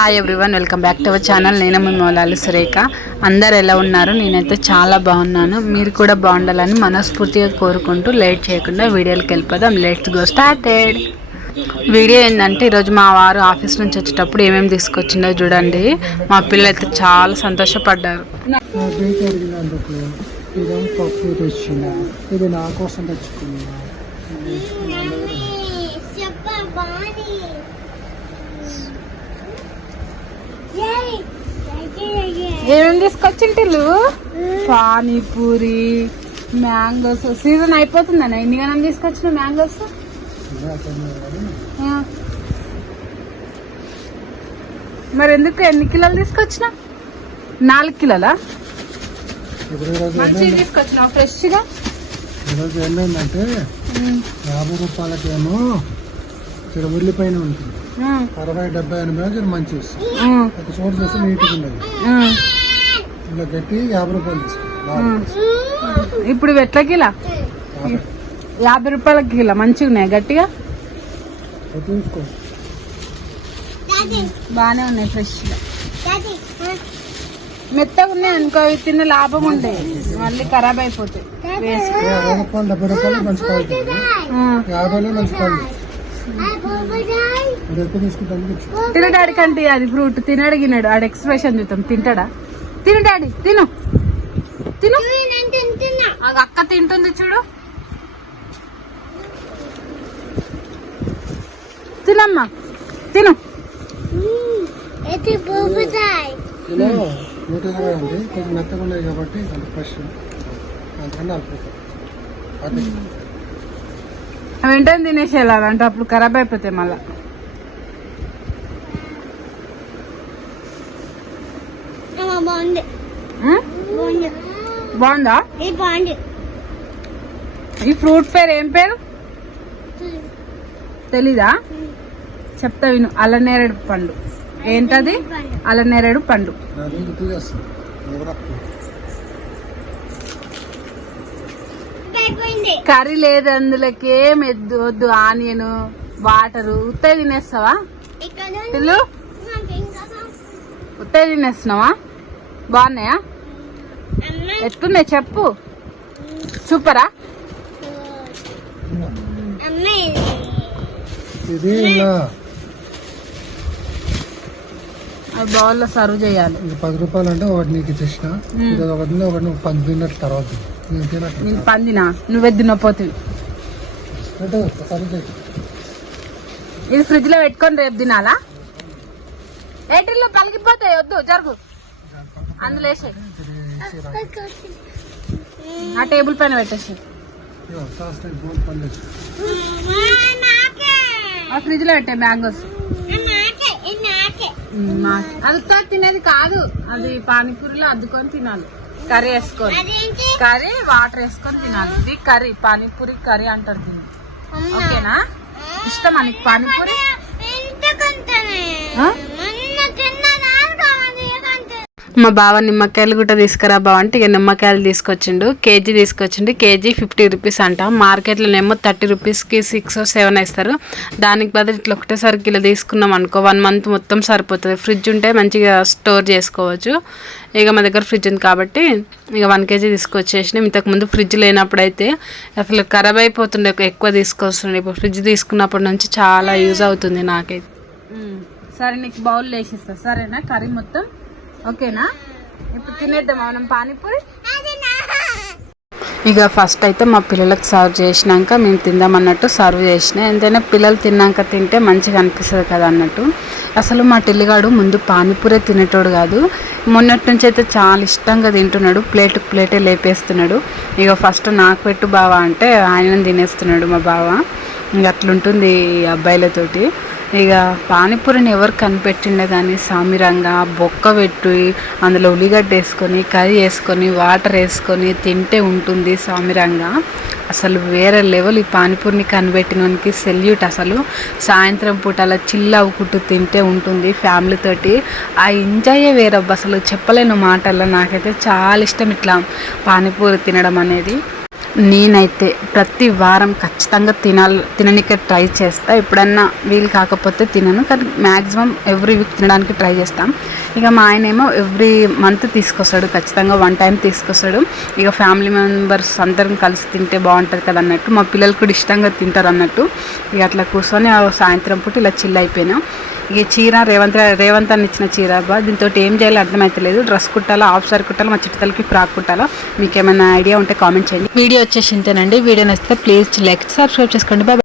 Hi everyone, welcome back to our channel. నేను మీ మౌలాలి సురేఖ. అందరు ఎలా ఉన్నారు? నేనైతే చాలా బాగున్నాను. మీరు కూడా బాగుండాలని మనస్ఫూర్తిగా కోరుకుంటూ లేట్ చేయకుండా వీడియోకి వెళ్ళిపోదాం. Let's go started. వీడియో ఏంటంటే ఈరోజు మా వారు ఆఫీస్ నుంచి వచ్చేటప్పుడు ఏమేమి తీసుకొచ్చిందో చూడండి. మా పిల్లలు అయితే చాలా సంతోషపడ్డారు. ఏమేమి తీసుకొచ్చింటిల్లు? పానీపూరి, మ్యాంగోస్. సీజన్ అయిపోతుందన్న ఎన్నిగానం తీసుకొచ్చిన మ్యాంగోస్? మరి ఎందుకు ఎన్ని కిలోలు తీసుకొచ్చిన? 4 కిలోలా? మంచిగా తీసుకొచ్చిన ఫ్రెష్ గా. ఈరోజు ఏమైందంటే 50 రూపాయలకేమో ఇక్కడ ఉల్లిపైన ఉంటుంది, 60, 70 మంచి ఒక చోటు చేస్తే నీట్గా ఉండదు. ఇలా పెట్టి 50 రూపాయలు తీసుకో. ఇప్పుడు ఎట్లా కిలో? 50 రూపాయల కిలో. మంచిగా ఉన్నాయి గట్టిగా, తీసుకో. బాగానే ఉన్నాయి ఫ్రెష్ గా. మెత్తగా ఉన్నాయి అనుకో, తిన్న లాభం ఉండే, మళ్ళీ ఖరాబ్ అయిపోతాయి. 60 రూపాయలు 70 రూపాయలు మంచి క్వాలిటీ, 50 మంచి క్వాలిటీ. తిన డాడీ కంటే అది ఫ్రూట్ తినడిగినాడు. ఆడ ఎక్స్ప్రెషన్ చూద్దాం. తింటాడా? తిను డాడీ, తిను తిను. అక్క తింటుంది చూడు. తినమ్మా, తిను. కొంచెం మెత్తగా ఉన్నాయి కాబట్టి ఫ్రెష్. వెంటనే తినేసేయాలి అంటే అప్పుడు ఖరాబ్ అయిపోతాయి మళ్ళా. బాగుందా? ఈ ఫ్రూట్ పేరు ఏం పేరు తెలీదా? చెప్తా విను. అల్లనేరేడు పండు. ఏంటది? అల్లనేరేడు పండు. కర్రీ లేదు అందులోకి, ఏం వద్దు. Onion, water. ఉత్తయ్య తినేస్తావా? తెలు ఉత్తయ్య తినేస్తున్నావా? బాగున్నాయా? ఎట్లున్నాయి చెప్పు. సూపరా? బౌల్లో సర్వ్ చేయాలి. 10 రూపాయలు అంటే ఒకటి నీకు ఇచ్చేసిన, ఒకటి పంది తిన్నట్టు తర్వాత నేను పందినా? నువ్వే తినపోతుంది. ఇది ఫ్రిడ్జ్ లో పెట్టుకొని రేపు తినాలా? ఏటిల్లో పలికిపోతాయి, వద్దు జరుగు. అందులో వేసే ఆ టేబుల్ పైన పెట్టేసి ఆ ఫ్రిడ్జ్ లో పెట్టే మ్యాంగోస్. అది తినేది కాదు, అది పానీపూరిలో అద్దుకొని తినాలి. కర్రీ వేసుకొని, కర్రీ వాటర్ వేసుకొని తినాలి. ఇది కర్రీ, పానీపూరి కర్రీ అంటారు దీన్ని. ఓకేనా? ఇష్టమా నీకు పానీపూరి? మా బావ నిమ్మకాయలు కూడా తీసుకురా బావ అంటే ఇక నిమ్మకాయలు తీసుకొచ్చిండు. కేజీ తీసుకొచ్చిండు. కేజీ 50 రూపీస్ అంట. మార్కెట్లోనేమో 30 రూపీస్కి 6 or 7 వేస్తారు. దానికి బదులు ఇట్లా ఒకటేసారి కిలో తీసుకున్నాం అనుకో 1 month మొత్తం సరిపోతుంది. ఫ్రిడ్జ్ ఉంటే మంచిగా స్టోర్ చేసుకోవచ్చు. ఇక మా దగ్గర ఫ్రిడ్జ్ ఉంది కాబట్టి ఇక 1 kg తీసుకొచ్చేసినాం. ఇంతకుముందు ఫ్రిడ్జ్ లేనప్పుడు అయితే అసలు ఖరాబ్ అయిపోతుండే, ఎక్కువ తీసుకొస్తుండే. ఇప్పుడు ఫ్రిడ్జ్ తీసుకున్నప్పటి నుంచి చాలా యూజ్ అవుతుంది నాకైతే. సరే, నీకు బౌల్ వేసిస్తా సరేనా? కర్రీ మొత్తం ఓకేనా? ఇప్పుడు తినేద్దాం మనం పానీపూరి. ఇక ఫస్ట్ అయితే మా పిల్లలకు సర్వ్ చేసినాక మేము తిందామన్నట్టు సర్వ్ చేసిన. ఎంతైనా పిల్లలు తిన్నాక తింటే మంచిగా అనిపిస్తుంది కదా అన్నట్టు. అసలు మా టిల్లిగాడు ముందు పానీపూరే తినేటోడు కాదు. మొన్నటి నుంచి అయితే చాలా ఇష్టంగా తింటున్నాడు. ప్లేటే లేపేస్తున్నాడు. ఇక ఫస్ట్ నాకు పెట్టు బావ అంటే ఆయన తినేస్తున్నాడు మా బావ. ఇంక అట్లుంటుంది అబ్బాయిలతోటి. ఇక పానీపూరిని ఎవరు కనిపెట్టిండే కానీ సామిరంగా బొక్క పెట్టి అందులో ఉల్లిగడ్డ వేసుకొని, కర్రీ వేసుకొని, వాటర్ వేసుకొని తింటే ఉంటుంది సామిరంగా. అసలు వేరే లెవెల్. ఈ పానీపూరిని కనిపెట్టినోనికి సెల్యూట్. అసలు సాయంత్రం పూట అలా చిల్ అవ్వుకుంటూ తింటే ఉంటుంది ఫ్యామిలీతోటి. ఆ ఎంజాయ్ వేరబ్బా, అసలు చెప్పలేను మాటల్లో. నాకైతే చాలా ఇష్టం ఇట్లా పానీపూరి తినడం అనేది. నేనైతే ప్రతి వారం ఖచ్చితంగా తినడానికి ట్రై చేస్తా. ఎప్పుడన్నా వీలు కాకపోతే తినను, కానీ మ్యాక్సిమం ఎవ్రీ వీక్ తినడానికి ట్రై చేస్తాం. ఇక మా ఆయన ఏమో ఎవ్రీ మంత్ తీసుకొస్తాడు, ఖచ్చితంగా 1 టైం తీసుకొస్తాడు. ఇక ఫ్యామిలీ మెంబర్స్ అందరం కలిసి తింటే బాగుంటుంది కదా అన్నట్టు, మా పిల్లలు కూడా ఇష్టంగా తింటారు అన్నట్టు. ఇక అట్లా కూర్చొని సాయంత్రం పూట ఇలా చిల్ అయిపోయినా. ఇక చీర రేవంత్ అని ఇచ్చిన చీర దీంతో ఏం చేయాలో అర్థమవుతలేదు. డ్రెస్ కుట్టాలా, హాఫ్ సారీ కుట్టాలా, మా చిట్టతలకి ఫ్రాక్ కుట్టాలా, మీకు ఏమైనా ఐడియా ఉంటే కామెంట్ చేయండి. వీడియో వచ్చేసి ఇంతేనండి. వీడియో నచ్చితే ప్లీజ్ లైక్, సబ్స్క్రైబ్ చేసుకోండి. బాయ్.